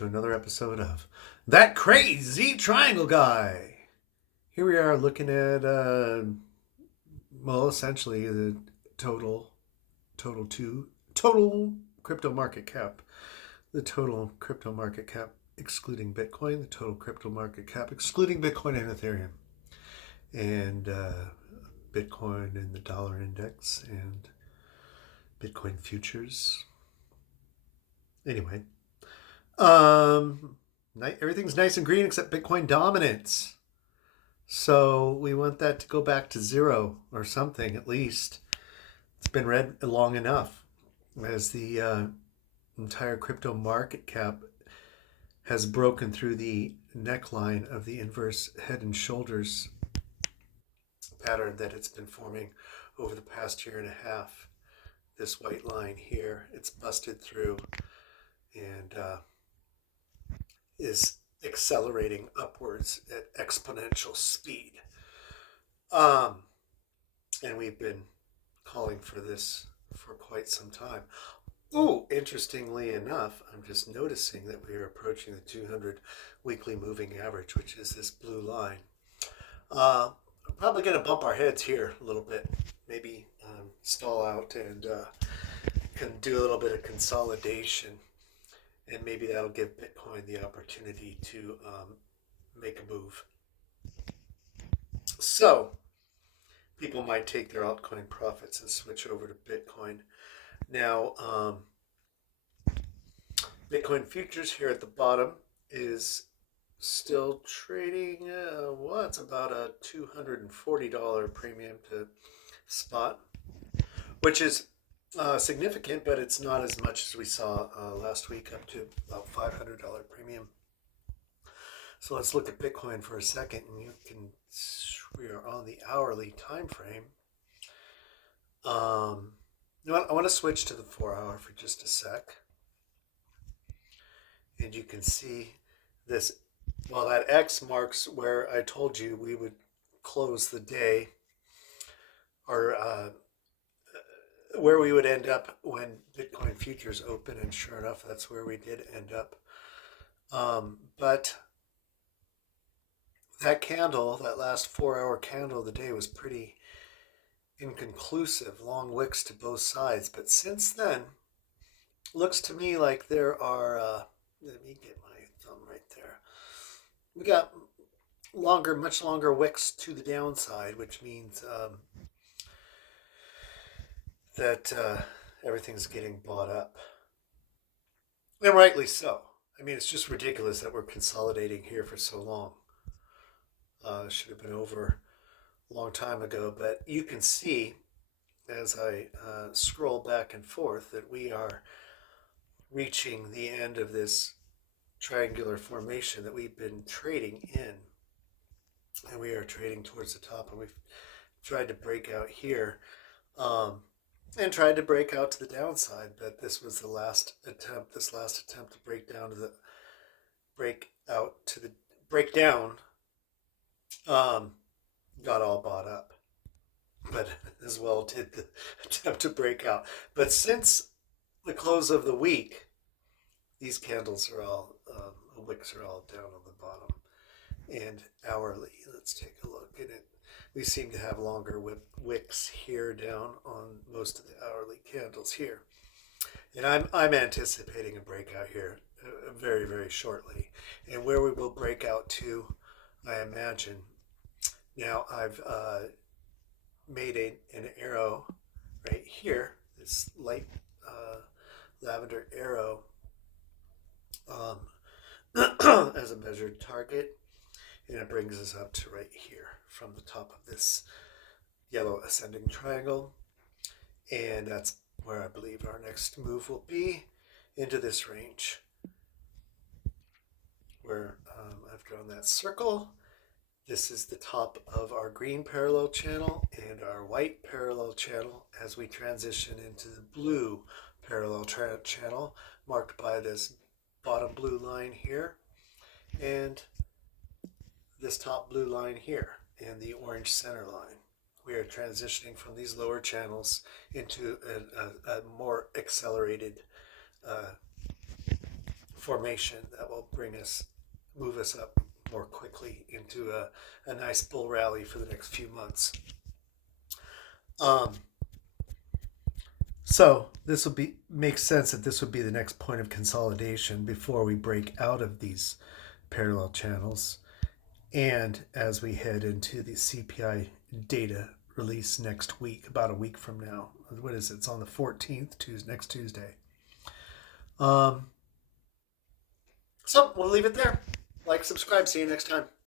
to another episode of That Crazy Triangle Guy. Here we are looking at, essentially the total, total crypto market cap. The total crypto market cap excluding Bitcoin, the total crypto market cap excluding Bitcoin and Ethereum, and Bitcoin and the dollar index, and Bitcoin futures. Anyway, everything's nice and green except Bitcoin dominance. So we want that to go back to zero or something at least. It's been read long enough as the entire crypto market cap has broken through the neckline of the inverse head and shoulders pattern that it's been forming over the past year and a half. This white line here, it's busted through and is accelerating upwards at exponential speed. And we've been calling for this for quite some time. Oh, interestingly enough, I'm just noticing that we are approaching the 200 weekly moving average, which is this blue line. I'm probably going to bump our heads here a little bit, maybe stall out and can do a little bit of consolidation. And maybe that'll give Bitcoin the opportunity to make a move. So people might take their altcoin profits and switch over to Bitcoin. Now, Bitcoin futures here at the bottom is still trading, it's about a $240 premium to spot, which is significant, but it's not as much as we saw last week, up to about $500 premium. So let's look at Bitcoin for a second, and we are on the hourly time frame. I want to switch to the 4-hour for just a sec, and you can see this. Well, that X marks where I told you we would close the day, or where we would end up when Bitcoin futures open, and sure enough, that's where we did end up. But that candle, that last 4-hour candle of the day, was pretty inconclusive, long wicks to both sides. But since then, looks to me like there are, let me get my thumb right there. We got much longer wicks to the downside, which means that everything's getting bought up. And rightly so. I mean, it's just ridiculous that we're consolidating here for so long. It should have been over a long time ago. But you can see, as I scroll back and forth, that we are reaching the end of this triangular formation that we've been trading in. And we are trading towards the top, and we've tried to break out here. And tried to break out to the downside, but this was the last attempt. This last attempt to break down, got all bought up, but as well did the attempt to break out. But since the close of the week, these candles are all, wicks are all down on the bottom. And hourly, let's take a look at it. We seem to have longer wicks here down on most of the hourly candles here. And I'm anticipating a breakout here very, very shortly. And where we will break out to, I imagine. Now I've made an arrow right here, this light lavender arrow as a measured target. And it brings us up to right here from the top of this yellow ascending triangle. And that's where I believe our next move will be, into this range where I've drawn that circle. This is the top of our green parallel channel and our white parallel channel as we transition into the blue parallel channel, marked by this bottom blue line here and this top blue line here and the orange center line. We are transitioning from these lower channels into a more accelerated formation that will move us up more quickly into a nice bull rally for the next few months. Um, so this will be makes sense that this would be the next point of consolidation before we break out of these parallel channels, and as we head into the CPI data release next week, about a week from now. What is it? It's on the 14th, next Tuesday. Um, so we'll leave it there. Like, subscribe. See you next time.